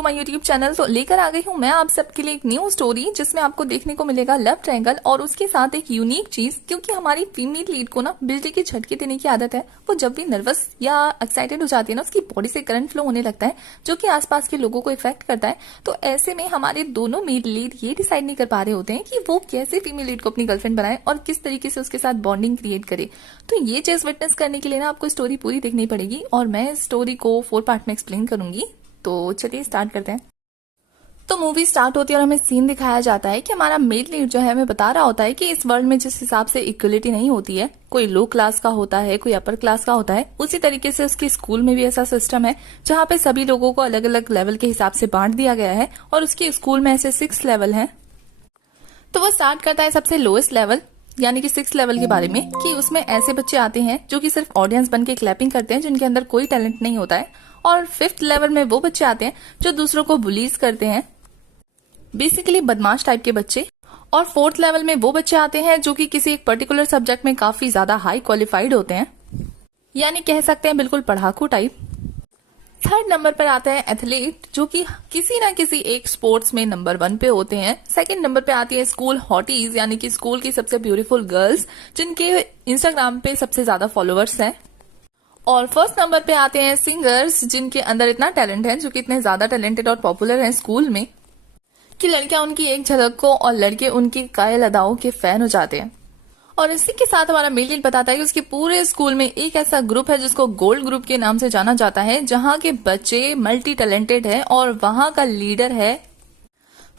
To my YouTube channel. तो लेकर आ गई हूँ मैं आप सबके लिए एक न्यू स्टोरी जिसमें आपको देखने को मिलेगा लव ट्रायंगल और उसके साथ एक यूनिक चीज, क्योंकि हमारी फीमेल लीड को ना बिजली के झटके देने की आदत है। वो जब भी नर्वस या एक्साइटेड हो जाती है ना, उसकी बॉडी से करंट फ्लो होने लगता है जो कि आसपास के लोगों को इफेक्ट करता है। तो ऐसे में हमारे दोनों मेल लीड ये डिसाइड नहीं कर पा रहे होते हैं कि वो कैसे फीमेल लीड को अपनी गर्लफ्रेंड बनाए और किस तरीके से उसके साथ बॉन्डिंग क्रिएट करे। तो ये चीज विटनेस करने के लिए ना आपको स्टोरी पूरी देखनी पड़ेगी और मैं स्टोरी को 4 पार्ट में एक्सप्लेन करूंगी। तो चलिए स्टार्ट करते हैं। तो मूवी स्टार्ट होती है और हमें सीन दिखाया जाता है कि हमारा मेल लीड जो है हमें बता रहा होता है कि इस वर्ल्ड में जिस हिसाब से इक्वलिटी नहीं होती है, कोई लो क्लास का होता है, कोई अपर क्लास का होता है, उसी तरीके से उसके स्कूल में भी ऐसा सिस्टम है जहाँ पे सभी लोगों को अलग अलग लेवल के हिसाब से बांट दिया गया है और उसके स्कूल में ऐसे 6 लेवल हैं। तो वो स्टार्ट करता है सबसे लोएस्ट लेवल यानी कि 6 लेवल के बारे में कि उसमें ऐसे बच्चे आते हैं जो कि सिर्फ ऑडियंस बन के क्लैपिंग करते हैं, जिनके अंदर कोई टैलेंट नहीं होता है। और 5th लेवल में वो बच्चे आते हैं जो दूसरों को बुलीज करते हैं, बेसिकली बदमाश टाइप के बच्चे। और 4th लेवल में वो बच्चे आते हैं जो कि किसी एक पर्टिकुलर सब्जेक्ट में काफी ज्यादा हाई क्वालिफाइड होते हैं, यानी कह सकते हैं बिल्कुल पढ़ाकू टाइप। 3rd नंबर पर आता है एथलीट, जो कि किसी ना किसी एक स्पोर्ट्स में नंबर 1 पे होते हैं। 2nd नंबर पे आती है स्कूल हॉटीज, यानी कि स्कूल की सबसे ब्यूटीफुल गर्ल्स जिनके इंस्टाग्राम पे सबसे ज्यादा फॉलोअर्स हैं। और 1st नंबर पे आते हैं सिंगर्स, जिनके अंदर इतना टैलेंट है, जो कि इतने ज्यादा टैलेंटेड और पॉपुलर हैं स्कूल में कि लड़कियां उनकी एक झलक को और लड़के उनकी कायल अदाओं के फैन हो जाते हैं। और इसी के साथ हमारा मेल लीड बताता है कि उसके पूरे स्कूल में एक ऐसा ग्रुप है जिसको गोल्ड ग्रुप के नाम से जाना जाता है, जहां के बच्चे मल्टी टैलेंटेड है और वहां का लीडर है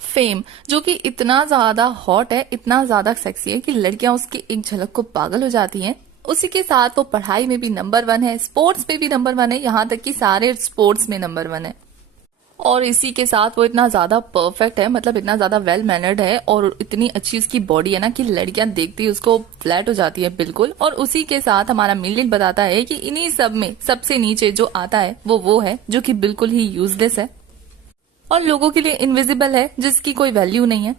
फेम, जो कि इतना ज्यादा हॉट है, इतना ज्यादा सेक्सी है कि लड़कियां उसकी एक झलक को पागल हो जाती हैं। उसी के साथ वो पढ़ाई में भी नंबर 1 है, स्पोर्ट्स में भी नंबर 1 है, यहाँ तक कि सारे स्पोर्ट्स में नंबर 1 है। और इसी के साथ वो इतना ज्यादा परफेक्ट है, मतलब इतना ज्यादा वेल मैनर्ड है और इतनी अच्छी उसकी बॉडी है ना कि लड़कियां देखती है उसको फ्लैट हो जाती है बिल्कुल। और उसी के साथ हमारा मेल लीड बताता है कि इन्हीं सब में सबसे नीचे जो आता है वो है जो कि बिल्कुल ही यूजलेस है और लोगों के लिए इनविजिबल है, जिसकी कोई वैल्यू नहीं है।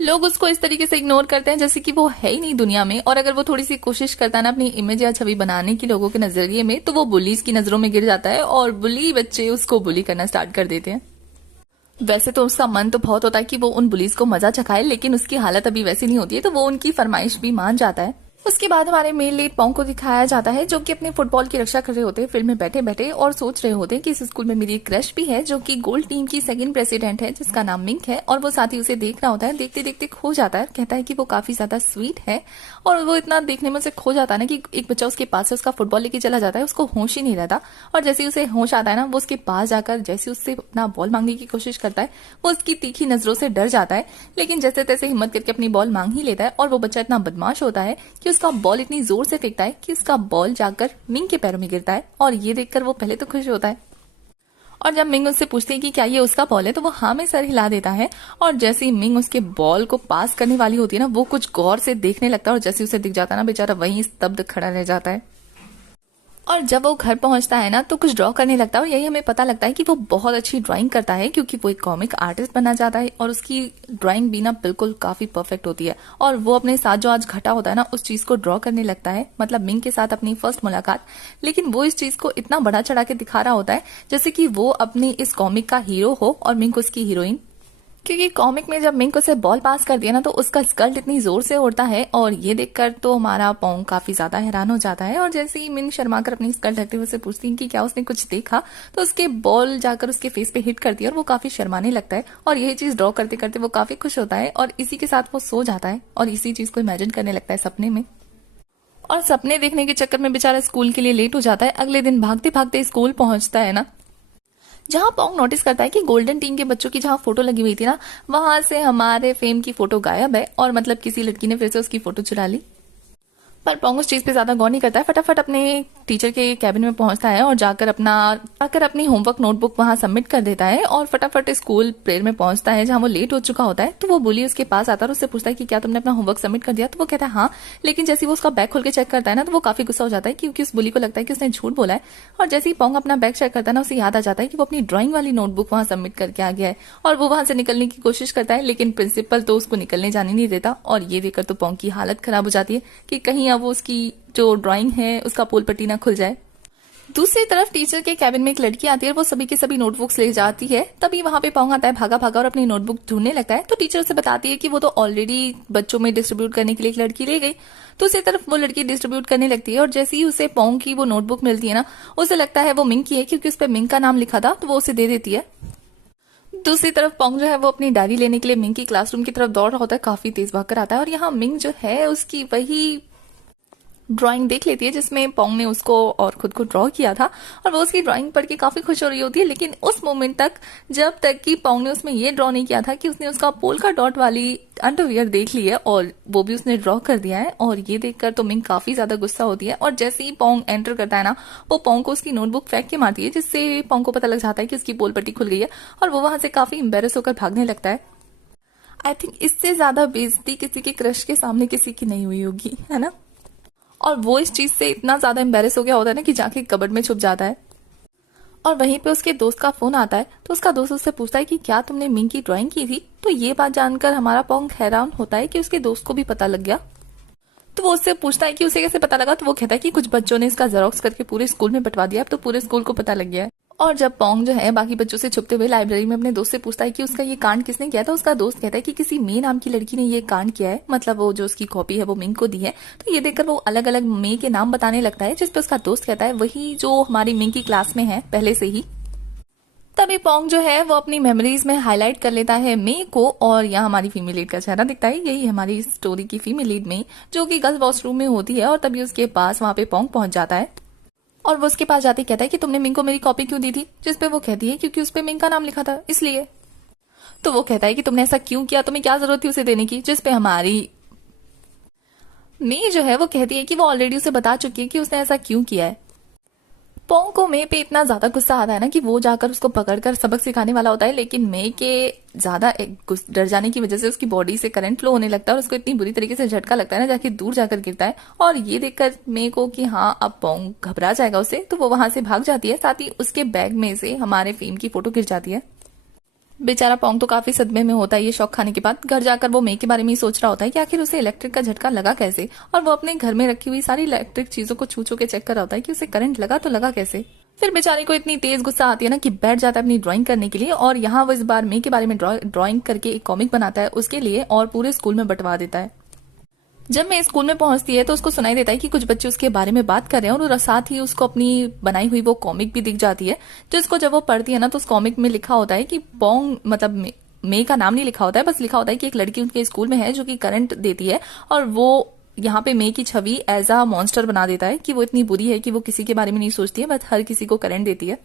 लोग उसको इस तरीके से इग्नोर करते हैं जैसे कि वो है ही नहीं दुनिया में। और अगर वो थोड़ी सी कोशिश करता है ना अपनी इमेज या छवि बनाने की लोगों के नजरिए में, तो वो बुलीज की नजरों में गिर जाता है और बुली बच्चे उसको बुली करना स्टार्ट कर देते हैं। वैसे तो उसका मन तो बहुत होता है कि वो उन बुलीज को मजा चखाए, लेकिन उसकी हालत अभी वैसी नहीं होती है, तो वो उनकी फरमाइश भी मान जाता है। उसके बाद हमारे मेल लीड पोंग को दिखाया जाता है, जो कि अपने फुटबॉल की रक्षा कर रहे होते हैं फील्ड में बैठे बैठे और सोच रहे होते हैं कि इस स्कूल में मेरी क्रश भी है, जो कि गोल्ड टीम की 2nd प्रेसिडेंट है, जिसका नाम मिंक है। और वो साथ ही उसे देख रहा होता है, देखते देखते खो जाता है, कहता है कि वो काफी ज्यादा स्वीट है। और वो इतना देखने में उसे खो जाता है ना कि एक बच्चा उसके पास से उसका फुटबॉल लेके चला जाता है, उसको होश ही नहीं रहता। और जैसे ही उसे होश आता है ना, वो उसके पास जाकर जैसे उससे अपना बॉल मांगने की कोशिश करता है, वो उसकी तीखी नजरों से डर जाता है, लेकिन जैसे तैसे हिम्मत करके अपनी बॉल मांग ही लेता है। और वो बच्चा इतना बदमाश होता है कि उसका बॉल इतनी जोर से फेंकता है कि उसका बॉल जाकर मिंग के पैरों में गिरता है। और ये देखकर वो पहले तो खुश होता है, और जब मिंग उससे पूछती है कि क्या ये उसका बॉल है, तो वो हाँ में सर हिला देता है। और जैसे ही मिंग उसके बॉल को पास करने वाली होती है ना, वो कुछ गौर से देखने लगता है और जैसे उसे दिख जाता है ना, बेचारा वहीं स्तब्ध खड़ा रह जाता है। और जब वो घर पहुंचता है ना, तो कुछ ड्रॉ करने लगता है और यही हमें पता लगता है कि वो बहुत अच्छी ड्राइंग करता है, क्योंकि वो एक कॉमिक आर्टिस्ट बनना चाहता है और उसकी ड्राइंग भी ना बिल्कुल काफी परफेक्ट होती है। और वो अपने साथ जो आज घटा होता है ना, उस चीज को ड्रॉ करने लगता है, मतलब मिंग के साथ अपनी फर्स्ट मुलाकात। लेकिन वो इस चीज को इतना बड़ा चढ़ा के दिखा रहा होता है जैसे कि वो अपनी इस कॉमिक का हीरो हो और मिंग उसकी हीरोइन, क्योंकि कॉमिक में जब मिंक उसे बॉल पास कर दिया ना, तो उसका स्कल्ट इतनी जोर से उड़ता है। और ये देखकर तो हमारा पोंग काफी ज्यादा हैरान हो जाता है। और जैसे ही मिंग शर्मा कर अपनी स्कल्ट ढकते हुए उसे पूछती है कि क्या उसने कुछ देखा, तो उसके बॉल जाकर उसके फेस पे हिट करती है और वो काफी शर्माने लगता है। और यही चीज ड्रॉ करते करते वो काफी खुश होता है और इसी के साथ वो सो जाता है और इसी चीज को इमेजिन करने लगता है सपने में। और सपने देखने के चक्कर में बेचारा स्कूल के लिए लेट हो जाता है। अगले दिन भागते भागते स्कूल पहुंचता है ना, जहां पोंग नोटिस करता है कि गोल्डन टीम के बच्चों की जहां फोटो लगी हुई थी ना, वहां से हमारे फेम की फोटो गायब है। और मतलब किसी लड़की ने फिर से उसकी फोटो चुरा ली। पर पोंग उस चीज पे ज्यादा गौर नहीं करता है, फटाफट अपने टीचर के कैबिन में पहुंचता है और जाकर अपनी होमवर्क नोटबुक वहां सबमिट कर देता है और फटाफट स्कूल प्रेयर में पहुंचता है, जहां वो लेट हो चुका होता है। तो वो बुली उसके पास आता है और उससे पूछता है कि क्या तुमने अपना होमवर्क सबमिट कर दिया, तो वो कहता है हाँ। लेकिन जैसे वो उसका बैग खोल के चेक करता है ना, तो वो काफी गुस्सा हो जाता है, क्योंकि उस बुली को लगता है कि उसने झूठ बोला है। और जैसे ही पोंग अपना बैग चेक करता है ना, उसे याद आ जाता है कि वो अपनी ड्राइंग वाली नोटबुक वहां सबमिट करके आ गया है। और वो वहां से निकलने की कोशिश करता है, लेकिन प्रिंसिपल तो उसको निकलने जाने नहीं देता। और ये देखकर तो पोंग की हालत खराब हो जाती है कि कहीं अब वो उसकी जो ड्राइंग है उसका पोल पट्टी ना खुल जाए। दूसरी तरफ टीचर के कैबिन में एक लड़की आती है, वो सभी के सभी नोटबुक्स ले जाती है। तभी वहां पे पोंग आता है भागा भागा और अपनी नोटबुक ढूंढने लगता है। तो टीचर उसे बताती है कि वो तो ऑलरेडी बच्चों में डिस्ट्रीब्यूट करने के लिए एक लड़की ले गई। तो उसी तरफ वो लड़की डिस्ट्रीब्यूट करने लगती है और जैसे ही उसे पोंग की वो नोटबुक मिलती है ना, उसे लगता है वो मिंग की है क्योंकि उस पर मिंग का नाम लिखा था, तो वो उसे दे देती है। दूसरी तरफ पोंग जो है वो अपनी डायरी लेने के लिए मिंग की क्लासरूम की तरफ दौड़ रहा होता है, काफी तेज भागकर आता है और यहाँ मिंग जो है उसकी वही ड्राइंग देख लेती है जिसमें पोंग ने उसको और खुद को ड्रॉ किया था और वो उसकी ड्राइंग पढ़ के काफी खुश हो रही होती है। लेकिन उस मोमेंट तक जब तक कि पोंग ने उसमें ये ड्रॉ नहीं किया था कि उसने उसका पोल्का डॉट वाली अंडरवियर देख ली है और वो भी उसने ड्रॉ कर दिया है। और ये देखकर तो मिंग काफी ज्यादा गुस्सा होती है और जैसे ही पोंग एंटर करता है ना, वो पोंग को उसकी नोटबुक फेंक के मारती है, जिससे पोंग को पता लग जाता है कि उसकी पोल पट्टी खुल गई है और वो वहां से काफी एम्बेरस होकर भागने लगता है। आई थिंक इससे ज्यादा बेइज्जती किसी के क्रश के सामने किसी की नहीं हुई होगी, है ना। और वो इस चीज से इतना ज्यादा एम्बेरस हो गया होता है ना कि जाके कबर्ड में छुप जाता है। और वहीं पे उसके दोस्त का फोन आता है, तो उसका दोस्त उससे पूछता है कि क्या तुमने मिंग की ड्राइंग की थी। तो ये बात जानकर हमारा पोंग हैरान होता है कि उसके दोस्त को भी पता लग गया। तो वो उससे पूछता है कि उसे कैसे पता लगा। तो वो कहता है कि कुछ बच्चों ने इसका जेरोक्स करके पूरे स्कूल में बंटवा दिया, अब तो पूरे स्कूल को पता लग गया है। और जब पोंग जो है बाकी बच्चों से छुपते हुए लाइब्रेरी में अपने दोस्त से पूछता है कि उसका ये कांड किसने किया था, उसका दोस्त कहता है कि किसी मे नाम की लड़की ने ये कांड किया है, मतलब वो जो उसकी कॉपी है वो मिंग को दी है। तो ये देखकर वो अलग अलग मे के नाम बताने लगता है, जिसपे उसका दोस्त कहता है वही जो हमारी मिंग की क्लास में है पहले से ही। तभी पोंग जो है वो अपनी मेमोरीज में हाईलाइट कर लेता है मे को और यहाँ हमारी फीमेल लीड का चेहरा दिखता है। यही हमारी स्टोरी की फीमेल लीड में जो कि गर्ल्स वॉशरूम में होती है। और तभी उसके पास वहां पे पोंग पहुंच जाता है और वो उसके पास जाते कहता है कि तुमने मिंग को मेरी कॉपी क्यों दी थी, जिसपे वो कहती है क्योंकि उस पे मिंग का नाम लिखा था इसलिए। तो वो कहता है कि तुमने ऐसा क्यों किया, तुम्हें क्या जरूरत थी उसे देने की, जिसपे हमारी मे जो है वो कहती है कि वो ऑलरेडी उसे बता चुकी है कि उसने ऐसा क्यों किया है। पोंग को मे पे इतना ज्यादा गुस्सा आता है ना कि वो जाकर उसको पकड़कर सबक सिखाने वाला होता है, लेकिन मे के ज्यादा डर जाने की वजह से उसकी बॉडी से करंट फ्लो होने लगता है और उसको इतनी बुरी तरीके से झटका लगता है ना, जाके दूर जाकर गिरता है। और ये देखकर मे को कि हाँ अब पोंग घबरा जाएगा उसे, तो वो वहां से भाग जाती है। साथ ही उसके बैग में से हमारे फेम की फोटो गिर जाती है। बेचारा पोंग तो काफी सदमे में होता है ये शॉक खाने के बाद। घर जाकर वो मे के बारे में ही सोच रहा होता है कि आखिर उसे इलेक्ट्रिक का झटका लगा कैसे, और वो अपने घर में रखी हुई सारी इलेक्ट्रिक चीजों को छू छू के चेक कर रहा होता है कि उसे करंट लगा तो लगा कैसे। फिर बेचारे को इतनी तेज गुस्सा आती है ना कि बैठ जाता है अपनी ड्राइंग करने के लिए, और यहाँ वो इस बार मे के बारे में ड्राइंग करके एक कॉमिक बनाता है उसके लिए और पूरे स्कूल में बंटवा देता है। जब मैं स्कूल में पहुंचती है तो उसको सुनाई देता है कि कुछ बच्चे उसके बारे में बात कर रहे हैं, और साथ ही उसको अपनी बनाई हुई वो कॉमिक भी दिख जाती है। जिसको जब वो पढ़ती है ना तो उस कॉमिक में लिखा होता है कि पोंग मतलब मे का नाम नहीं लिखा होता है, बस लिखा होता है कि एक लड़की उनके स्कूल में है जो कि करंट देती है, और वो यहाँ पे मे की छवि एज अ मॉन्स्टर बना देता है कि वो इतनी बुरी है कि वो किसी के बारे में नहीं सोचती है, बस हर किसी को करंट देती है।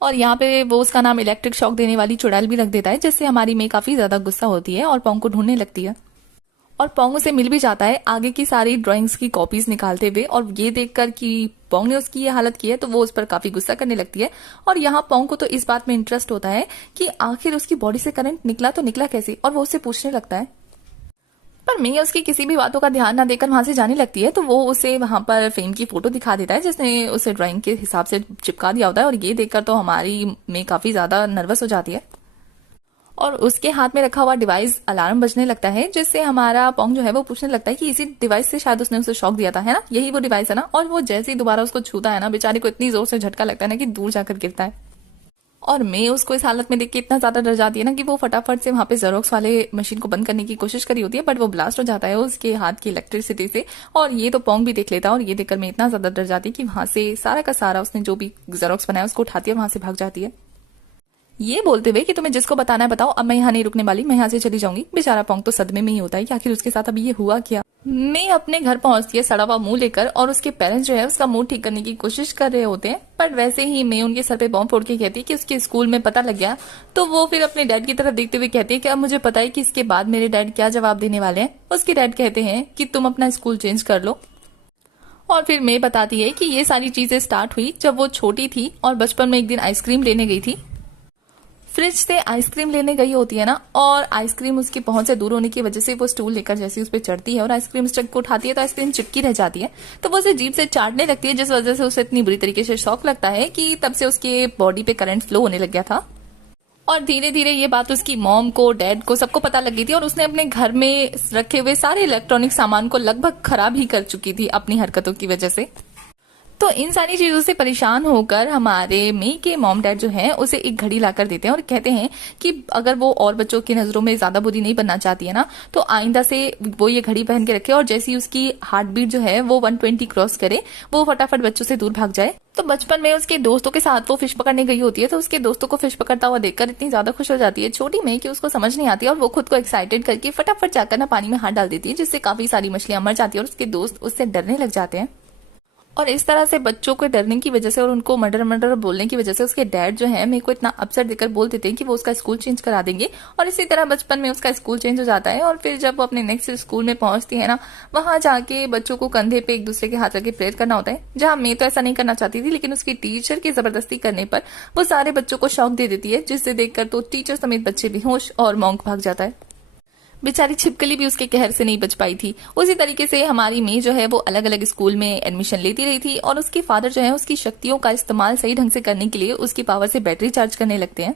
और यहाँ पे वो उसका नाम इलेक्ट्रिक शॉक देने वाली चुड़ैल भी रख देता है, जिससे हमारी मे काफी ज्यादा गुस्सा होती है और पोंग को ढूंढने लगती है। और पोंग उसे मिल भी जाता है आगे की सारी ड्राइंग्स की कॉपीज निकालते हुए, और ये देखकर कि पोंग ने उसकी ये हालत की है तो वो उस पर काफी गुस्सा करने लगती है। और यहाँ पोंग को तो इस बात में इंटरेस्ट होता है कि आखिर उसकी बॉडी से करंट निकला तो निकला कैसे, और वो उससे पूछने लगता है। पर मे उसकी किसी भी बातों का ध्यान ना देकर वहां से जाने लगती है, तो वो उसे वहां पर फेम की फोटो दिखा देता है जिसने उसे ड्राइंग के हिसाब से चिपका दिया होता है। और ये देखकर तो हमारी मे काफी ज्यादा नर्वस हो जाती है, और उसके हाथ में रखा हुआ डिवाइस अलार्म बजने लगता है, जिससे हमारा पोंग जो है वो पूछने लगता है कि इसी डिवाइस से शायद उसने उसे शॉक दिया था, है ना, यही वो डिवाइस है ना। और वो जैसे ही दोबारा उसको छूता है ना, बेचारे को इतनी जोर से झटका लगता है ना कि दूर जाकर गिरता है। और मे उसको इस हालत में देख के इतना ज्यादा डर जाती है ना कि वो फटाफट से वहां पे जेरोक्स वाले मशीन को बंद करने की कोशिश करी होती है, बट वो ब्लास्ट हो जाता है उसके हाथ की इलेक्ट्रिसिटी से। और ये तो पोंग भी देख लेता है, और ये देखकर मैं इतना ज्यादा डर जाती है कि वहां से सारा का सारा उसने जो भी जेरोक्स बनाया उसको उठाती है, वहां से भाग जाती है, ये बोलते हुए कि तुम्हें जिसको बताना है बताओ, अब मैं यहाँ नहीं रुकने वाली, मैं यहाँ से चली जाऊंगी। बेचारा पोंग तो सदमे में ही होता है कि आखिर उसके साथ अभी ये हुआ क्या। मैं अपने घर पहुंचती है सड़ा हुआ मुंह लेकर, और उसके पेरेंट्स जो है उसका मुंह ठीक करने की कोशिश कर रहे होते हैं, पर वैसे ही मैं उनके सर पे बॉम्ब फोड़ के कहती है कि उसके स्कूल में पता लग गया। तो वो फिर अपने डैड की तरफ देखते हुए कहती है कि अब मुझे पता है कि इसके बाद मेरे डैड क्या जवाब देने वाले हैं। उसके डैड कहते हैं कि तुम अपना स्कूल चेंज कर लो। और फिर मैं बताती है कि ये सारी चीजें स्टार्ट हुई जब वो छोटी थी और बचपन में एक दिन आइसक्रीम लेने गई थी। फ्रिज से आइसक्रीम लेने गई होती है ना, और आइसक्रीम उसकी पहुंच से दूर होने की वजह से वो स्टूल लेकर जैसे उस पर चढ़ती है और आइसक्रीम स्टक को उठाती है तो आइसक्रीम चिपकी रह जाती है। तो वो उसे जीभ से चाटने लगती है, जिस वजह से उसे इतनी बुरी तरीके से शॉक लगता है कि तब से उसके बॉडी पे करंट फ्लो होने लग गया था। और धीरे धीरे ये बात उसकी मॉम को, डैड को, सबको पता लग गई थी, और उसने अपने घर में रखे हुए सारे इलेक्ट्रॉनिक सामान को लगभग खराब ही कर चुकी थी अपनी हरकतों की वजह से। तो इन सारी चीजों से परेशान होकर हमारे मे के मॉम डैड जो हैं उसे एक घड़ी लाकर देते हैं और कहते हैं कि अगर वो और बच्चों की नजरों में ज्यादा बुरी नहीं बनना चाहती है ना, तो आइंदा से वो ये घड़ी पहन के रखे और जैसे ही उसकी हार्ट बीट जो है वो 120 क्रॉस करे, वो फटाफट बच्चों से दूर भाग जाए। तो बचपन में उसके दोस्तों के साथ वो फिश पकड़ने गई होती है, तो उसके दोस्तों को फिश पकड़ता हुआ देखकर इतनी ज्यादा खुश हो जाती है छोटी में कि उसको समझ नहीं आती और वो खुद को एक्साइटेड करके फटाफट जाकर ना पानी में हाथ डाल देती है, जिससे काफी सारी मछलियां मर जाती है और उसके दोस्त उससे डरने लग जाते हैं। और इस तरह से बच्चों को डरने की वजह से और उनको मर्डर मर्डर बोलने की वजह से उसके डैड जो है मेरे को इतना अपसेट देकर बोल देते हैं कि वो उसका स्कूल चेंज करा देंगे। और इसी तरह बचपन में उसका स्कूल चेंज हो जाता है और फिर जब वो अपने नेक्स्ट स्कूल में पहुंचती है ना, वहां जाके बच्चों को कंधे पे एक दूसरे के हाथ रख के प्रेयर करना होता है, जहां मैं तो ऐसा नहीं करना चाहती थी, लेकिन उसकी टीचर की जबरदस्ती करने पर वो सारे बच्चों को शॉक दे देती है, जिससे देखकर तो टीचर समेत बच्चे बेहोश और मॉन्क भाग जाता है। बेचारी छिपकली भी उसके कहर से नहीं बच पाई थी। उसी तरीके से हमारी मे जो है वो अलग अलग स्कूल में एडमिशन लेती रही थी और उसके फादर जो है उसकी शक्तियों का इस्तेमाल सही ढंग से करने के लिए उसकी पावर से बैटरी चार्ज करने लगते हैं।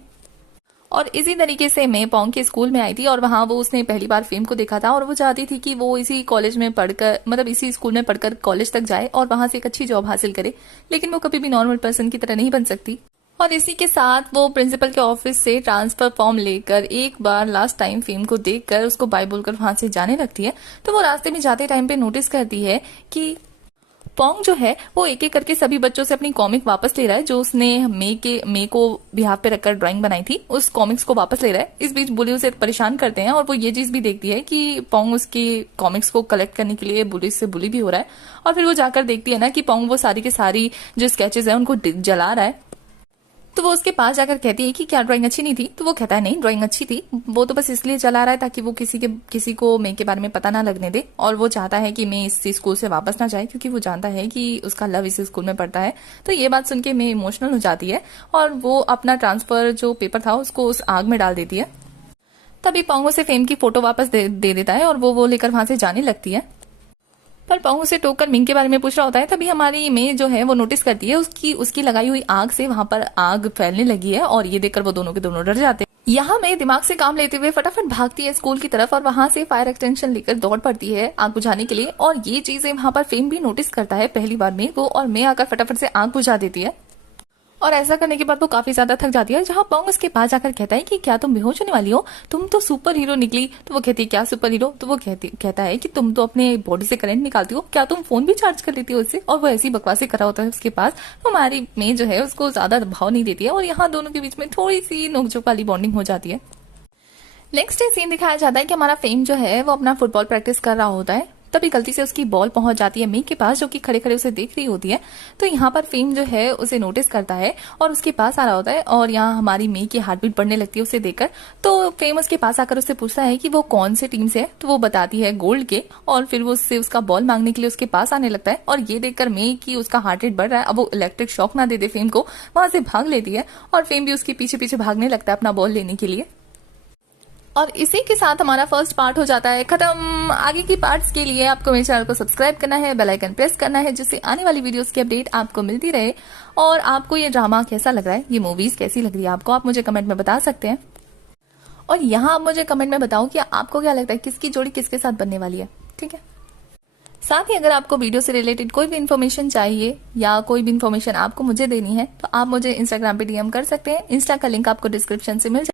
और इसी तरीके से मैं पोंग के स्कूल में आई थी और वहां वो उसने पहली बार फेम को देखा था और वो चाहती थी कि वो इसी कॉलेज में पढ़कर, मतलब इसी स्कूल में पढ़कर कॉलेज तक जाए और वहां से एक अच्छी जॉब हासिल करे, लेकिन वो कभी भी नॉर्मल पर्सन की तरह नहीं बन सकती। और इसी के साथ वो प्रिंसिपल के ऑफिस से ट्रांसफर फॉर्म लेकर एक बार लास्ट टाइम फेम को देखकर उसको बाय बोलकर वहां से जाने लगती है। तो वो रास्ते में जाते टाइम पे नोटिस करती है कि पोंग जो है वो एक एक करके सभी बच्चों से अपनी कॉमिक वापस ले रहा है, जो उसने मे को बिहार पे रखकर ड्राइंग बनाई थी, उस कॉमिक्स को वापस ले रहा है। इस बीच बुली उसे परेशान करते हैं और वो ये चीज भी देखती है कि पोंग उसकी कॉमिक्स को कलेक्ट करने के लिए बुली से बुली भी हो रहा है। और फिर वो जाकर देखती है ना कि पोंग वो सारी की सारी जो स्केचेस है उनको जला रहा है। तो वो उसके पास जाकर कहती है कि क्या ड्राइंग अच्छी नहीं थी? तो वो कहता है नहीं, ड्राइंग अच्छी थी, वो तो बस इसलिए चला रहा है ताकि वो किसी को मे के बारे में पता ना लगने दे। और वो चाहता है कि मे इस स्कूल से वापस ना जाए, क्योंकि वो जानता है कि उसका लव इस स्कूल में पढ़ता है। तो ये बात सुन के मे इमोशनल हो जाती है और वो अपना ट्रांसफर जो पेपर था उसको उस आग में डाल देती है। तभी पोंगो से फेम की फोटो वापस दे देता है और वो लेकर वहां से जाने लगती है। पर पोंग उसे टोककर मिंग के बारे में पूछ रहा होता है। तभी हमारी मे जो है वो नोटिस करती है उसकी लगाई हुई आग से वहां पर आग फैलने लगी है और ये देखकर वो दोनों के दोनों डर जाते हैं। यहाँ मैं दिमाग से काम लेते हुए फटाफट भागती है स्कूल की तरफ और वहां से फायर एक्सटेंशन लेकर दौड़ पड़ती है आग बुझाने के लिए। और ये चीजें वहां पर फेम भी नोटिस करता है पहली बार मे को, और मे आकर फटाफट से आग बुझा देती है। और ऐसा करने के बाद वो काफी ज्यादा थक जाती है, जहां पोंग उसके पास जाकर कहता है कि क्या तुम बेहोश होने वाली हो? तुम तो सुपर हीरो निकली। तो वो कहती है क्या सुपर हीरो? तो वो कहता है कि तुम तो अपने बॉडी से करंट निकालती हो, क्या तुम फोन भी चार्ज कर लेती हो उससे? और वो ऐसी बकवासें करा होता है उसके पास। तो हमारी मे जो है उसको ज्यादा भाव नहीं देती है और यहाँ दोनों के बीच में थोड़ी सी नोकझोंक वाली बॉन्डिंग हो जाती है। नेक्स्ट डे सीन दिखाया जाता है कि हमारा फेम जो है वो अपना फुटबॉल प्रैक्टिस कर रहा होता है। तभी गलती से उसकी बॉल पहुंच जाती है मे के पास, जो कि खड़े खड़े उसे देख रही होती है। तो यहाँ पर फेम जो है उसे नोटिस करता है और उसके पास आ रहा होता है और यहाँ हमारी मे की हार्ट बीट बढ़ने लगती है उसे देखकर। तो फेम उसके पास आकर उससे पूछता है कि वो कौन से टीम से है। तो वो बताती है गोल्ड के, और फिर वो उससे उसका बॉल मांगने के लिए उसके पास आने लगता है। और ये देखकर मे की उसका हार्ट रेट बढ़ रहा है, अब वो इलेक्ट्रिक शॉक ना दे दे फेम को, वहां से भाग लेती है और फेम भी उसके पीछे पीछे भागने लगता है अपना बॉल लेने के लिए। और इसी के साथ हमारा फर्स्ट पार्ट हो जाता है खत्म। आगे की पार्ट्स के लिए आपको मेरे चैनल को सब्सक्राइब करना है, बेल आइकन प्रेस करना है, जिससे आने वाली वीडियोस की अपडेट आपको मिलती रहे। और आपको ये ड्रामा कैसा लग रहा है, ये मूवीज कैसी लग रही है आपको, आप मुझे कमेंट में बता सकते हैं। और यहाँ आप मुझे कमेंट में बताओ कि आपको क्या लगता है किसकी जोड़ी किसके साथ बनने वाली है, ठीक है। साथ ही अगर आपको वीडियो से रिलेटेड कोई भी इन्फॉर्मेशन चाहिए या कोई भी इन्फॉर्मेशन आपको मुझे देनी है, तो आप मुझे इंस्टाग्राम पे डीएम कर सकते हैं। इंस्टा का लिंक आपको डिस्क्रिप्शन से मिल